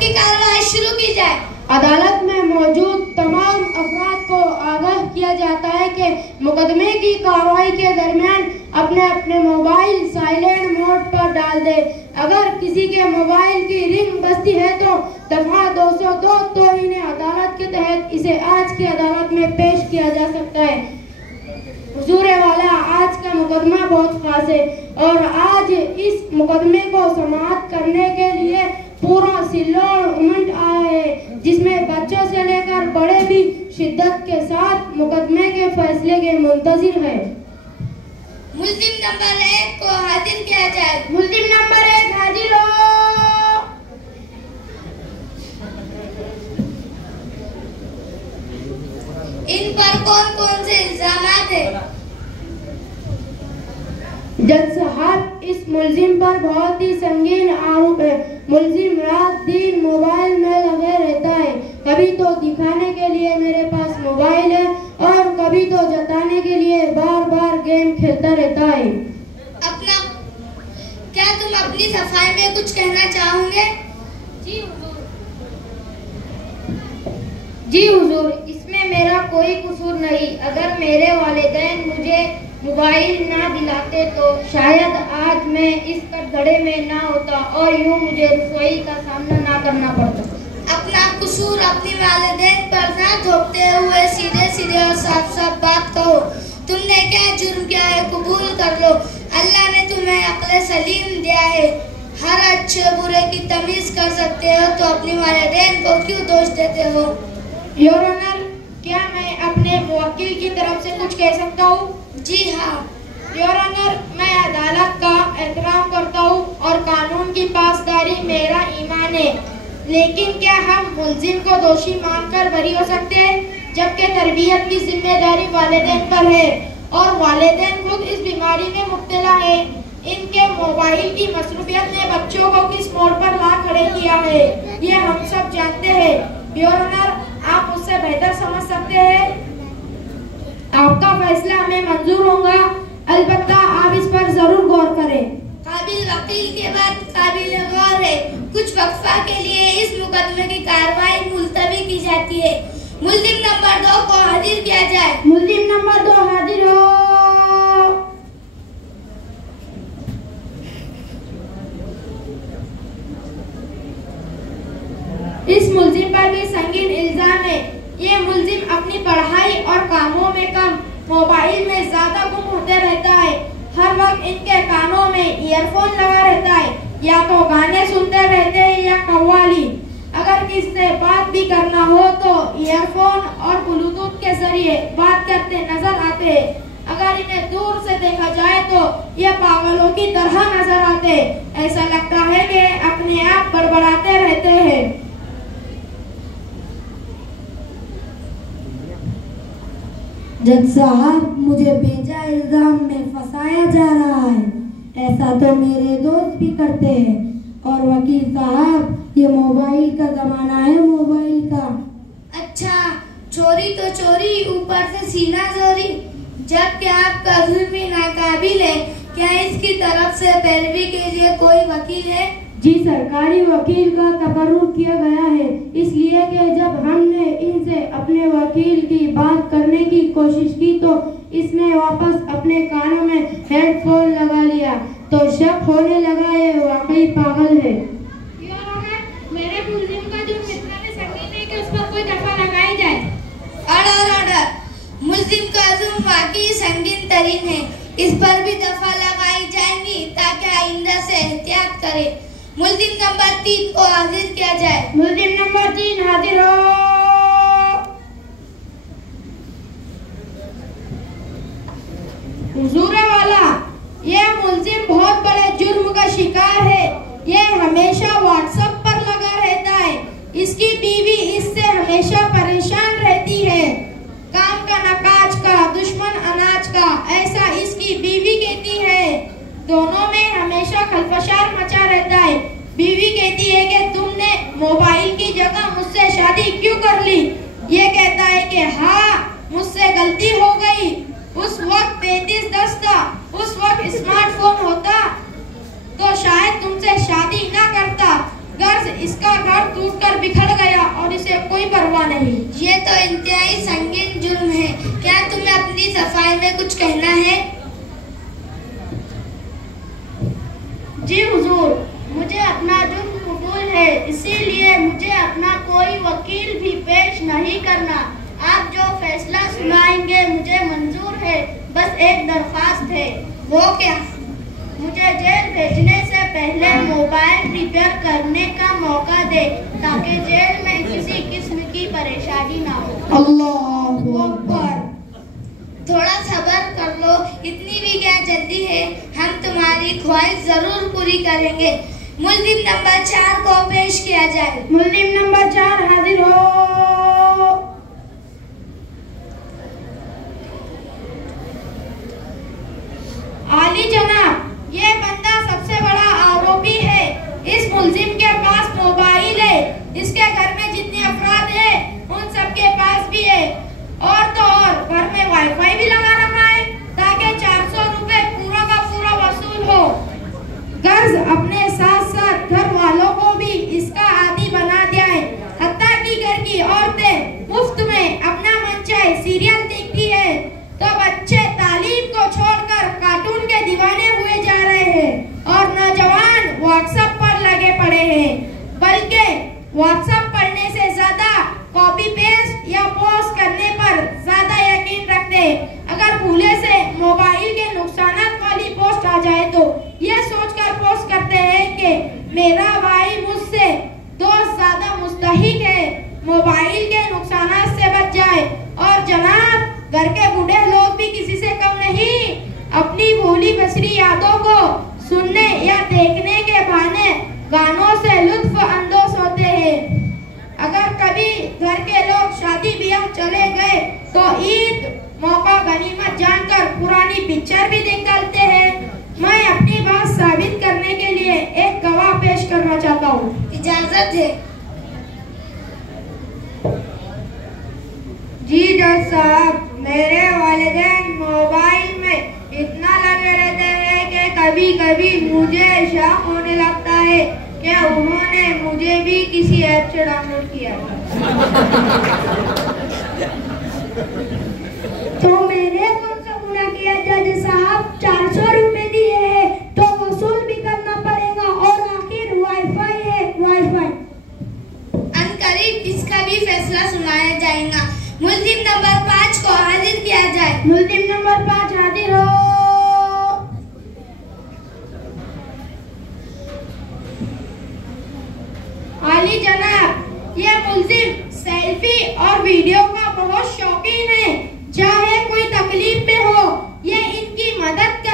की कार्रवाई शुरू की जाए। अदालत में मौजूद तमाम अफराद को आगाह किया जाता है कि मुकदमे की कार्रवाई के दरमियान अपने अपने मोबाइल साइलेंट मोड पर डाल दे। अगर किसी के मोबाइल की रिंग बजती है तो दफा 202 तौहीन अदालत के तहत इसे आज की अदालत में पेश किया जा सकता है। हुजूर वाला, आज का मुकदमा बहुत खास है और आज इस मुकदमे को समाअत करने के लिए पूरा सिल्लोड उमंड आया है, जिसमें बच्चों से लेकर बड़े भी शिद्दत के साथ मुकदमे के फैसले के मुंतजिर है। मुल्जिम नंबर 1 को हाजिर किया जाए। मुल्जिम नंबर 1 हाजिर हो। इन पर कौन कौन से इल्जामात है? जज साहब, इस मुल्जिम पर बहुत ही संगीन आरोप है। मुल्जिम रात दिन मोबाइल में लगे रहता है। कभी तो दिखाने के लिए मेरे पास मोबाइल है और कभी तो जताने के लिए बार बार गेम खेलता रहता है। क्या तुम अपनी सफाई में कुछ कहना चाहोगे? जी हुजूर, इसमें मेरा कोई कसूर नहीं। अगर मेरे वालिदैन मुझे मोबाइल ना दिलाते तो शायद आज मैं इस कटघरे में ना होता और यूं मुझे रुसवाई का सामना ना करना पड़ता। अपना कसूर अपनी वालिदैन पर ना थोपते हुए सीधे सीधे और साफ साफ बात कहो। तुमने क्या जुर्म किया है कबूल कर लो। अल्लाह ने तुम्हें अक्ल सलीम दिया है, हर अच्छे बुरे की तमीज कर सकते हो, तो अपनी वालिदैन को क्यों दोष देते हो? योर ऑनर, क्या मैं अपने वकील की तरफ से कुछ कह सकता हूँ? जी हाँ। योर ऑनर, मैं अदालत का एहतराम करता हूँ और कानून की पासदारी मेरा ईमान है, लेकिन क्या हम मुल्जिम को दोषी मानकर बरी हो सकते हैं, जबकि तरबियत की जिम्मेदारी वालिदैन पर है और वालिदैन खुद इस बीमारी में मुब्तला है। इनके मोबाइल की मसरूफियत ने बच्चों को किस मोड़ पर ला खड़े किया है, ये हम सब जानते हैं। योर ऑनर, आप मुझसे बेहतर समझ सकते हैं। आपका फैसला हमें मंजूर होगा, अलबत्ता आप इस पर जरूर गौर करें। काबिल वकील के बाद काबिल गौर है। कुछ वक्फा के लिए इस मुकदमे की कार्रवाई मुलतवी की जाती है। मुल्जिम नंबर 2 को हाजिर किया जाए। मुल्जिम नंबर 2 हाजिर हो। इस मुल्जिम पर भी संगीन इल्जाम है। ये मुल्जिम अपनी पढ़ाई और कामों में कम, मोबाइल में ज्यादा गुम होते रहता है। हर वक्त इनके कानों में ईयरफोन लगा रहता है, या तो गाने सुनते रहते हैं या कव्वाली। अगर किससे बात भी करना हो तो ईयरफोन और ब्लूटूथ के जरिए बात करते नजर आते हैं। अगर इन्हें दूर से देखा जाए तो ये पागलों की तरह नजर आते हैं। ऐसा लगता है कि अपने आप बड़बड़ाते रहते हैं। जज साहब, मुझे बेजा इल्जाम में फंसाया जा रहा है। ऐसा तो मेरे दोस्त भी करते हैं। और वकील साहब, ये मोबाइल का जमाना है, मोबाइल का। अच्छा, चोरी तो चोरी, ऊपर से सीना जोरी। जबकि आपका जुर्म ही नाकाबिल है, क्या इसकी तरफ से पैरवी के लिए कोई वकील है? जी, सरकारी वकील का तकर्रुर किया गया है, इसलिए कि जब हमने इनसे अपने वकील की बात करने की कोशिश की तो इसने वापस अपने कानों में हेडफोन लगा लिया, तो शक होने लगा ये वाकई पागल है। योर ऑनर, मेरे मुल्जिम का जुर्म इतना संगीन है कि उस पर कोई दफा लगाई जाए। ऑर्डर। मुल्जिम का जुर्म वाकई संगीन तरीन है, इस पर भी दफा लगाई जाएंगी ताकि आइंदा से एहतियात करे। मुल्जिम नंबर 3 को हाजिर किया जाए। मुल्जिम नंबर 3 हाजिर हो। हुजूर वाला, ये मुल्जिम बहुत बड़े जुर्म का शिकार है। ये हमेशा व्हाट्सएप पर लगा रहता है। इसकी बीवी इससे हमेशा परेशान रहती है। काम का नकाज का, दुश्मन अनाज का, ऐसा इसकी बीवी कहती है। दोनों में हमेशा खलफशार मचा रहता है। बीवी कहती है कि तुमने मोबाइल की जगह मुझसे शादी क्यों कर ली? ये कहता है कि हाँ, मुझसे गलती हो गई। उस वक्त 3310 था, उस वक्त स्मार्टफोन होता तो शायद तुमसे शादी ना करता। घर बस इसका घर टूटकर बिखर गया और इसे कोई परवाह नहीं। ये तो इंतहाई संगीन जुर्म है। क्या तुम्हें अपनी सफाई में कुछ कहना है? जी हुजूर, मुझे अपना जुर्म कबूल है, इसीलिए मुझे अपना कोई वकील भी पेश नहीं करना। आप जो फैसला सुनाएंगे मुझे मंजूर है। बस एक दरख्वास्त है। वो क्या? मुझे जेल भेजने से पहले मोबाइल रिपेयर करने का मौका दे, ताकि जेल में किसी किस्म की परेशानी ना हो। अल्लाहु अकबर। थोड़ा सब्र कर लो, इतनी भी क्या जल्दी है। हम तुम्हारी ख्वाहिश जरूर पूरी करेंगे। मुल्जिम नंबर 4 को पेश किया जाए। मुल्जिम नंबर 4 हाजिर हो। आली जनाब, ये बंदा सबसे बड़ा आरोपी है। इस मुल्जिम के पास मोबाइल है। इसके घर में जितने अफराद हैं उन सबके पास भी है। और तो और घर में वाईफाई भी लगा रखा है, ताकि 400 रुपए पूरा का पूरा वसूल हो। गर्ज अपने साथ साथ घर वालों को भी इसका आदी बना दिया है। हत्ता की घर की औरतें मुफ्त में अपना मनचाहे सीरियल देखती है, तो बच्चे तालीम को छोड़कर कार्टून के दीवाने हुए जा रहे हैं और नौजवान व्हाट्सएप पर लगे पड़े हैं। बल्कि व्हाट्सएप पढ़ने से ज्यादा कॉपी पेस्ट या पोस्ट करने पर ज्यादा यकीन रखते हैं। अगर भूले से मोबाइल के नुकसानात वाली पोस्ट आ जाए तो ये सोचकर पोस्ट करते हैं कि मेरा भाई मुझसे दोस्त ज्यादा मुस्तहिक है, मोबाइल के नुकसानात से बच जाए। और जनाब, घर के बूढ़े लोग भी किसी से कम नहीं, अपनी भोली बसरी यादों को सुनने या देखने के बहाने गानों से लुत्फ अंदोज होते हैं। अगर कभी घर के लोग शादी ब्याह चले गए तो ईद मौका गनीमत जानकर पुरानी पिक्चर भी देख डालते हैं। मैं अपनी बात साबित करने के लिए एक गवाह पेश करना चाहता हूँ। इजाजत है। जी जज साहब, मेरे वालिदैन मोबाइल में इतना लगे रहते हैं कि कभी कभी मुझे शक होने लगता है कि उन्होंने मुझे भी किसी ऐप से डाउनलोड किया। तो मैंने कौन सा गुनाह किया जज साहब? 400 रुपए दिए हैं तो वसूल भी करना पड़ेगा, और आखिर वाईफाई है वाईफाई। अनकरीब इसका भी फैसला सुनाया जाएगा। मुल्जिम नंबर 5 को हाजिर किया जाए। मुल्जिम नंबर 5 हाजिर हो। आली जनाब, ये मुल्जिम सेल्फी और वीडियो को